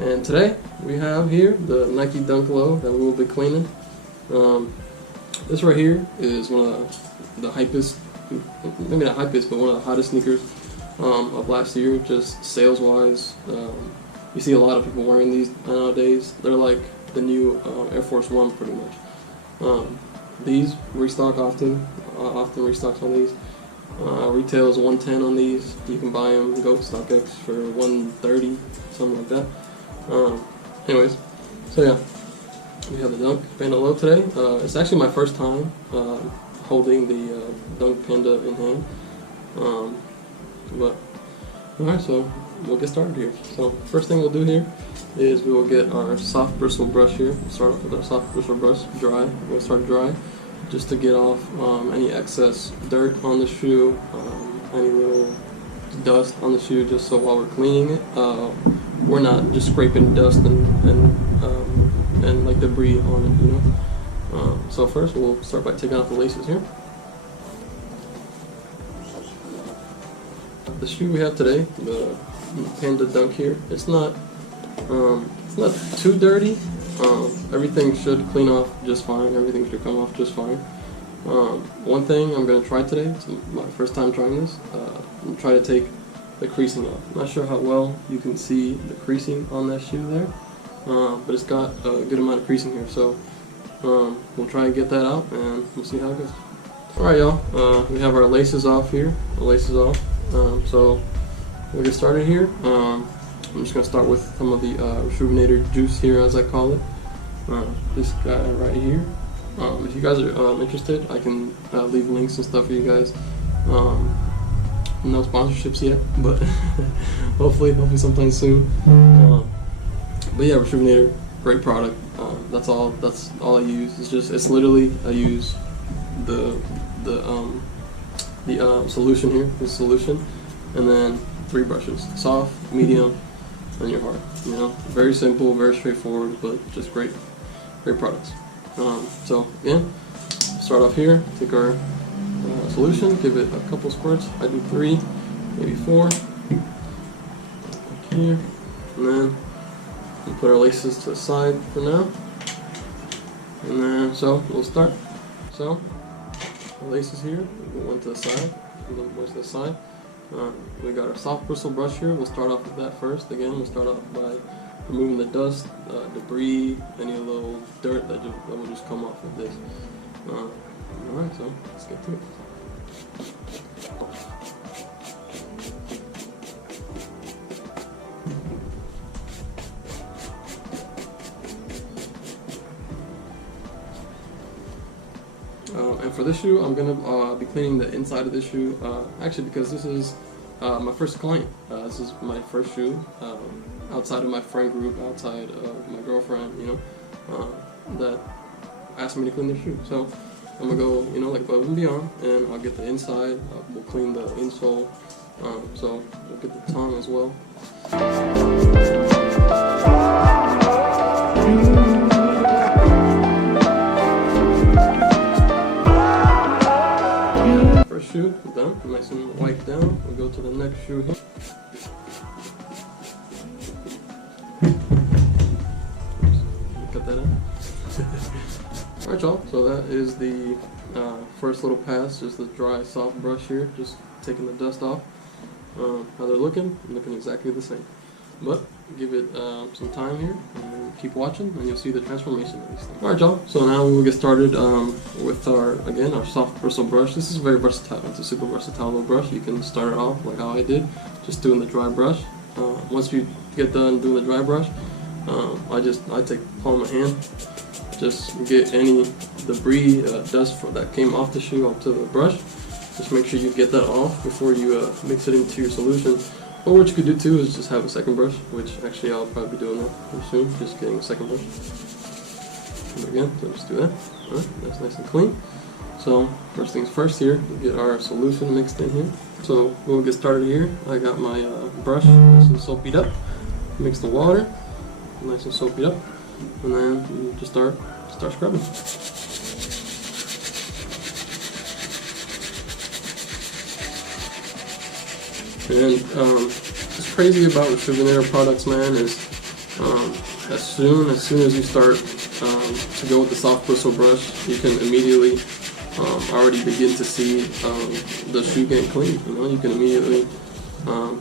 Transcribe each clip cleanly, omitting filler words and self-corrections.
And today we have here the Nike Dunk Low that we will be cleaning. This right here is one of the hypest, maybe not hypest, but one of the hottest sneakers of last year, just sales wise. You see a lot of people wearing these nowadays. They're like the new Air Force One pretty much. These restock often restocks on these. Retails 110 on these. You can buy them, go to StockX for 130, something like that. Anyways, so yeah, we have the Dunk Panda Low today. It's actually my first time holding the Dunk Panda in hand. But alright, so we'll get started here. So first thing we'll do here is we will get our soft bristle brush here. We'll start off with our soft bristle brush, dry. We'll start dry, just to get off any excess dirt on the shoe, any little dust on the shoe, just so while we're cleaning it, we're not just scraping dust and like debris on it, you know. So first we'll start by taking off the laces here. The shoe we have today, the Panda Dunk here, it's not too dirty. Everything should clean off just fine. Everything should come off just fine. One thing I'm going to try today, it's my first time trying this, I'm try to take the creasing off. I'm not sure how well you can see the creasing on that shoe there, but it's got a good amount of creasing here, so we'll try and get that out and we'll see how it goes. Alright y'all, we have our laces off here, so we'll get started here. I'm just going to start with some of the Rejuvenator juice here, as I call it. This guy right here. If you guys are interested, I can leave links and stuff for you guys. No sponsorships yet, but hopefully sometime soon. But yeah, Rejuvenator, great product. That's all I use. It's literally I use the solution here, this solution, and then 3 brushes: soft, medium, and your hard. You know, very simple, very straightforward, but just great products. So again, start off here, take our solution, give it a couple squirts. I do 3, maybe 4. Here, and then we'll put our laces to the side for now. And then, so we'll start. So the laces here, we'll go one to the side, one to the side. We got our soft bristle brush here. We'll start off with that first. Again, we'll start off by removing the dust, debris, any little dirt that will just come off of this. Alright, so let's get to it. And for this shoe, I'm going to be cleaning the inside of this shoe, actually because this is my first client. This is my first shoe outside of my friend group, outside of my girlfriend, you know, that asked me to clean their shoe. So I'm going to go, you know, like above and beyond, and I'll get the inside, we'll clean the insole, so we'll get the tongue as well. First shoe done, nice and wiped down. We'll go to the next shoe here. Cut that out. Alright y'all, so that is the first little pass, just the dry soft brush here, just taking the dust off. How they're looking exactly the same. But give it some time here, and keep watching, and you'll see the transformation of these things. Alright y'all, so now we will get started with our soft bristle brush. This is very versatile. It's a super versatile little brush. You can start it off like how I did, just doing the dry brush. Once you get done doing the dry brush, I take the palm of my hand, just get any debris, dust that came off the shoe onto the brush. Just make sure you get that off before you mix it into your solution. Or what you could do too is just have a second brush, which actually I'll probably be doing that pretty soon, just getting a second brush. And again, so just do that. Alright, that's nice and clean. So first things first here, we get our solution mixed in here. So we'll get started here. I got my brush nice and soaped up. Mix the water, nice and soaped up, and then you just start scrubbing. And what's crazy about Rejuvenator products, man, is As soon as you start to go with the soft bristle brush, you can immediately already begin to see the shoe getting clean. You know, you can immediately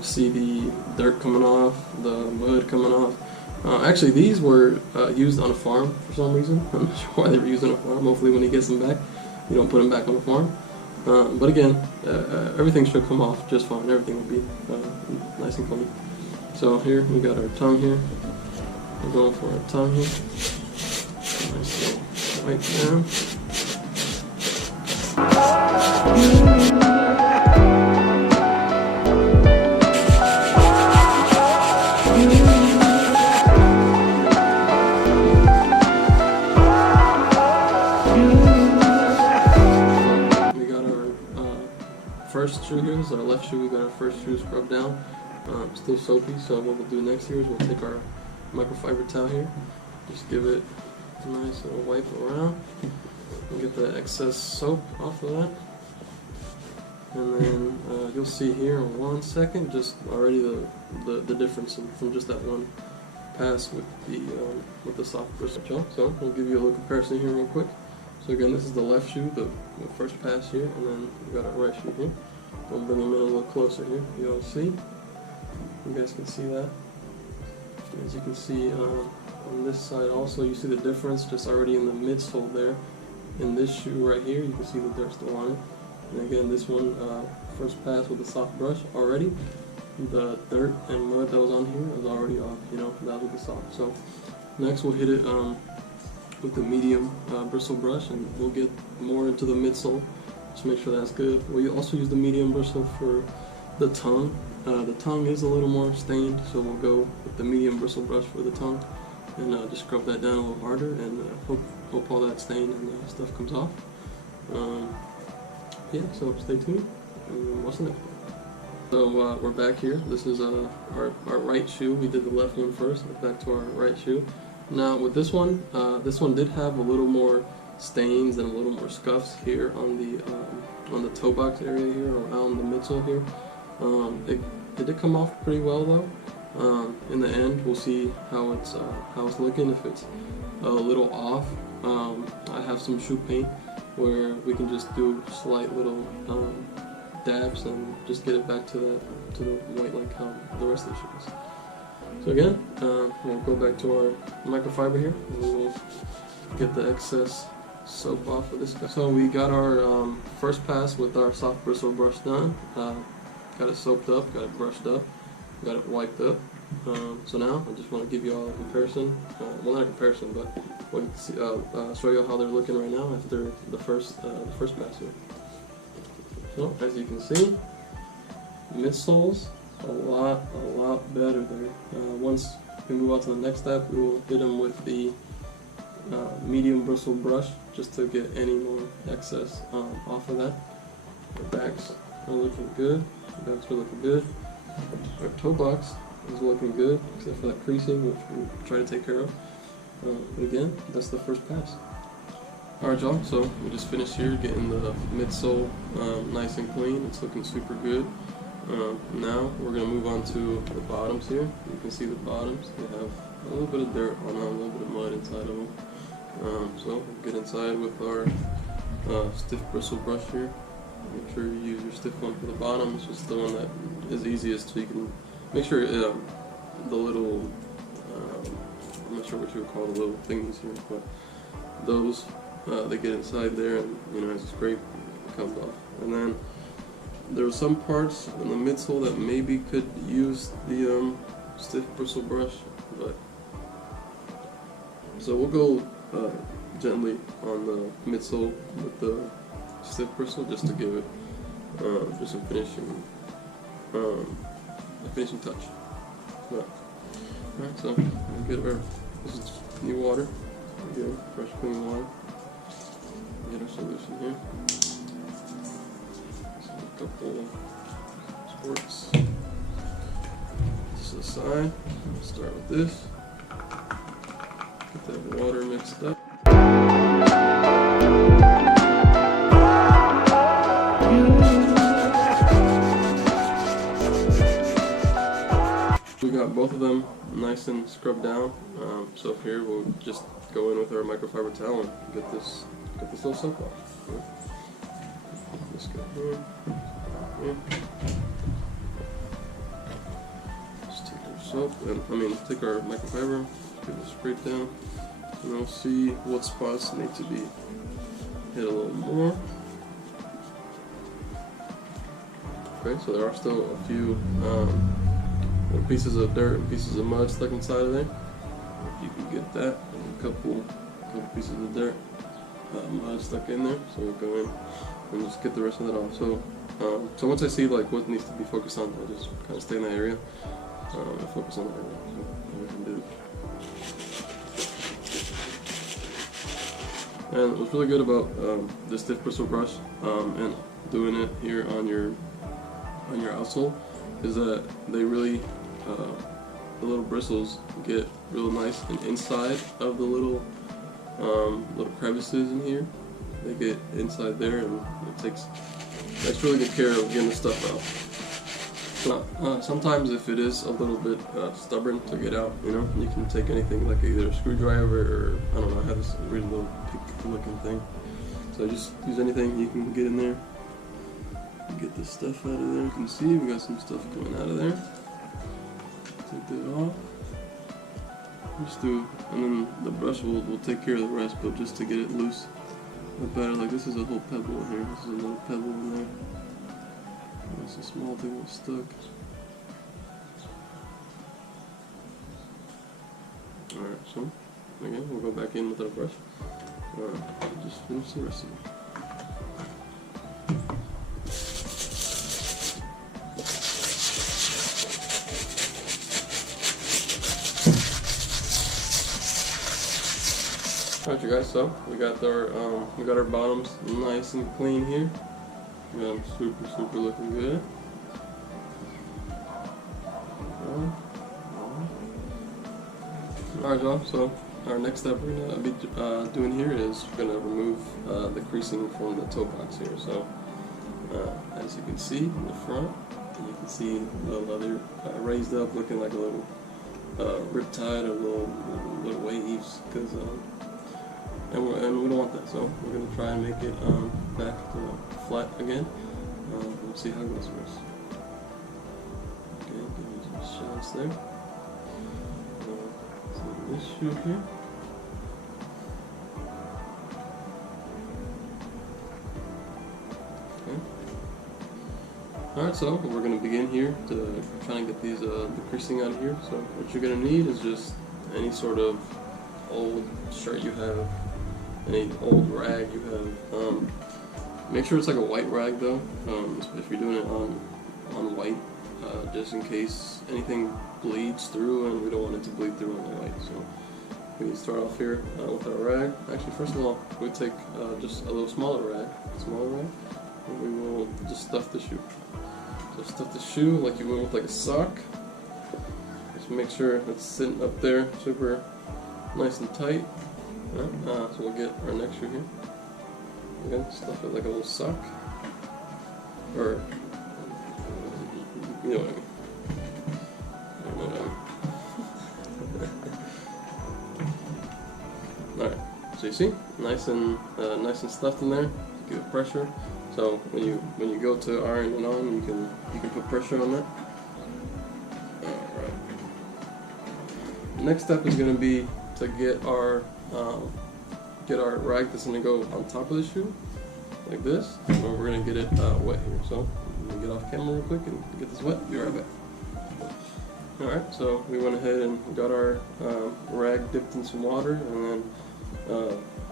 see the dirt coming off, the mud coming off. Actually, these were used on a farm for some reason. I'm not sure why they were used on a farm. Hopefully when he gets them back, you don't put them back on the farm. But again, everything should come off just fine. Everything will be nice and clean. So here, we got our tongue here. We're going for our tongue here. Nice little wipe down. First shoe here is our left shoe. We got our first shoe scrubbed down. Still soapy, so what we'll do next here is we'll take our microfiber towel here, just give it a nice little wipe around and get the excess soap off of that. And then you'll see here in 1 second just already the difference from just that one pass with the soft bristle gel. So we'll give you a little comparison here real quick. So again, this is the left shoe, the first pass here, and then we got our right shoe here. We'll bring them in a little closer here. You'll see. You guys can see that. As you can see on this side also, you see the difference just already in the midsole there. In this shoe right here, you can see the dirt still on it. And again, this one, first pass with the soft brush already. The dirt and mud that was on here was already off. You know, that was with the soft. So next we'll hit it with the medium bristle brush, and we'll get more into the midsole. Just make sure that's good. We also use the medium bristle for the tongue. The tongue is a little more stained, so we'll go with the medium bristle brush for the tongue and just scrub that down a little harder, and hope all that stain and stuff comes off. Yeah, so stay tuned and watch the next one. So we're back here. This is our right shoe. We did the left one first. We're back to our right shoe. Now with this one did have a little more stains and a little more scuffs here on the toe box area here, around the midsole here. It did come off pretty well though. In the end, we'll see how it's looking. If it's a little off, I have some shoe paint where we can just do slight little dabs and just get it back to the white like how the rest of the shoe is. So again, we'll go back to our microfiber here, and we will get the excess soap off of this guy. So we got our first pass with our soft bristle brush done. Got it soaped up, got it brushed up, got it wiped up. So now I just want to give you all a comparison. Well, not a comparison, but we'll see, show you how they're looking right now after the first pass here. So as you can see, midsoles a lot better there. Once we move on to the next step, we will hit them with the medium bristle brush just to get any more excess off of that. Our backs are looking good. Our backs are looking good. Our toe box is looking good, except for that creasing, which we'll try to take care of. But again, that's the first pass. Alright y'all, so we just finished here getting the midsole nice and clean. It's looking super good. Now we're going to move on to the bottoms here. You can see the bottoms. They have a little bit of dirt on them, a little bit of mud inside of them. So we'll get inside with our stiff bristle brush here. Make sure you use your stiff one for the bottom. It's just the one that is easiest, so you can make sure the little, I'm not sure what you would call the little thingies here, but those, they get inside there, and you know, as you scrape, it comes off. And then there are some parts in the midsole that maybe could use the stiff bristle brush, but so we'll go gently on the midsole with the stiff bristle just to give it just a finishing touch. Alright, so we'll get our, this is new water, again, fresh clean water. Get our solution here. So a couple squirts. This to the side. We'll start with this. Get that water mixed up. We got got both of them nice and scrubbed down. So here we'll just go in with our microfiber towel and get this little soap off. This guy here. Just take our soap, and take our microfiber, get it sprayed down, and we'll see what spots need to be hit a little more. Okay, so there are still a few little pieces of dirt and pieces of mud stuck inside of there. If you can get that, and a couple pieces of dirt, mud stuck in there. So we'll go in and just get the rest of that off. So once I see like what needs to be focused on, I'll just kind of stay in that area and focus on that area. So we can do. And what's really good about this stiff bristle brush and doing it here on your outsole is that they really the little bristles get real nice and inside of the little crevices in here. They get inside there, and it takes really good care of getting the stuff out. Sometimes if it is a little bit stubborn to get out, you can take anything like either a screwdriver or I don't know. I have this really little pick-looking thing, so just use anything you can get in there. Get this stuff out of there. You can see we got some stuff coming out of there. Take that off. And then the brush will take care of the rest, but just to get it loose a bit better. Like this is a whole pebble in here. This is another pebble in there. That's a small thing that's stuck. Alright, so again, we'll go back in with our brush. Just finish the rest of it. Alright, you guys. So we got our bottoms nice and clean here. We got them super looking good. Alright, y'all. So our next step we're gonna be doing here is we're gonna remove the creasing from the toe box here. So as you can see in the front, you can see the leather raised up, looking like a little riptide or little waves, because and we don't want that. So we're gonna try and make it back to flat again. We'll see how it goes first. Okay, give me some shots there. So this shoe here. Okay. Alright, so we're going to begin here to try and get these the creasing out of here. So what you're going to need is just any sort of old shirt you have, any old rag you have. Make sure it's like a white rag though, if you're doing it on white, just in case anything bleeds through, and we don't want it to bleed through on the white. So we start off here with our rag. Actually, first of all, we take just a little smaller rag, and we will just stuff the shoe. So stuff the shoe like you would with like a sock. Just make sure it's sitting up there super nice and tight. So we'll get our next shoe here. Again, stuff it like a little sock, or you know what I mean. Alright, so you see, nice and stuffed in there. Give it pressure. So when you go to iron it on, you can put pressure on that. Alright. Next step is going to be to get our rag that's going to go on top of the shoe, like this, and we're going to get it wet here. So I'm going to get off camera real quick and get this wet. Be right back. Alright, so we went ahead and got our rag dipped in some water, and then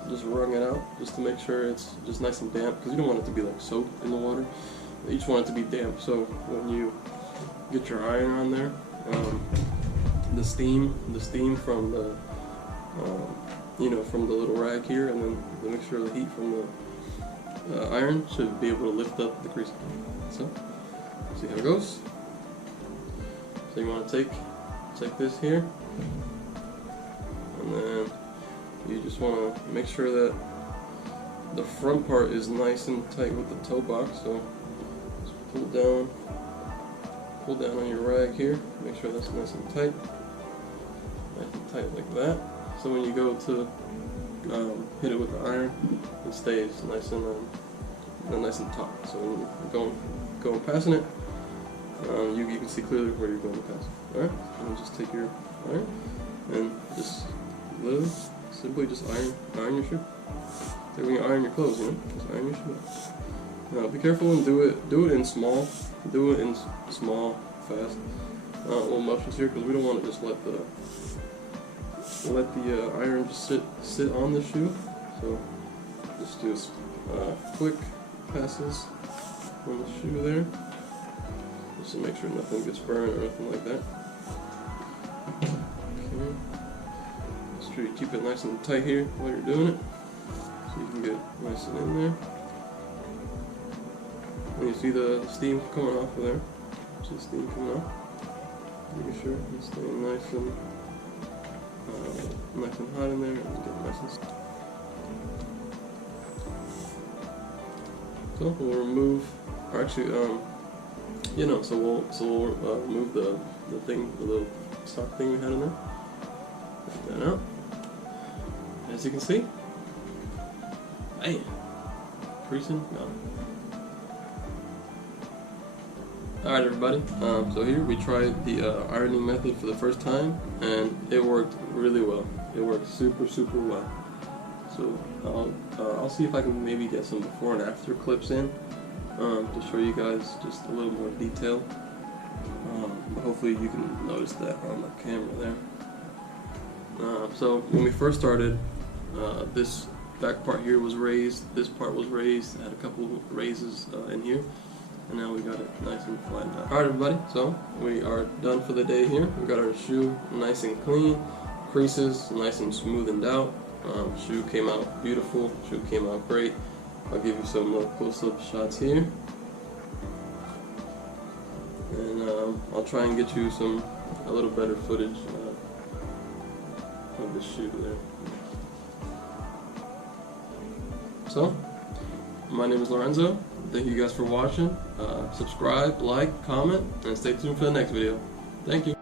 just wrung it out just to make sure it's just nice and damp, because you don't want it to be like soaked in the water. You just want it to be damp, so when you get your iron on there, the steam from the from the little rag here, and then the mixture of the heat from the iron should be able to lift up the crease. So, see how it goes. So you want to take this here, and then you just want to make sure that the front part is nice and tight with the toe box. So just pull it down pull down on your rag here, make sure that's nice and tight like that. So when you go to hit it with the iron, it stays nice and taut. So when you're going passing it, you can see clearly where you're going to pass it. All right, and just take your iron and just literally simply just iron your shoe. Like when you iron your clothes, just iron your shoe. Now be careful and do it in small, fast little motions here, because we don't want to just let the iron just sit on the shoe. So just do quick passes on the shoe there, just to make sure nothing gets burned or anything like that. Okay. Make sure you keep it nice and tight here while you're doing it, so you can get nice and in there. And you see the steam coming off of there. See the steam coming off. Making sure it's staying nice and hot in there, and get nice and. So we'll remove, or actually, so we'll remove the little sock thing we had in there. Take that out. As you can see, hey, creasing gone. Alright everybody, so here we tried the ironing method for the first time, and it worked really well. It worked super well. So I'll see if I can maybe get some before and after clips in to show you guys just a little more detail. But hopefully you can notice that on the camera there. So when we first started, this back part here was raised, this part was raised, had a couple raises in here. And now we got it nice and flattened out. Alright everybody, so we are done for the day here. We got our shoe nice and clean, creases nice and smoothened out. Shoe came out beautiful, shoe came out great. I'll give you some close-up shots here. And I'll try and get you a little better footage of the shoe there. So, my name is Lorenzo. Thank you guys for watching. Subscribe, like, comment, and stay tuned for the next video. Thank you.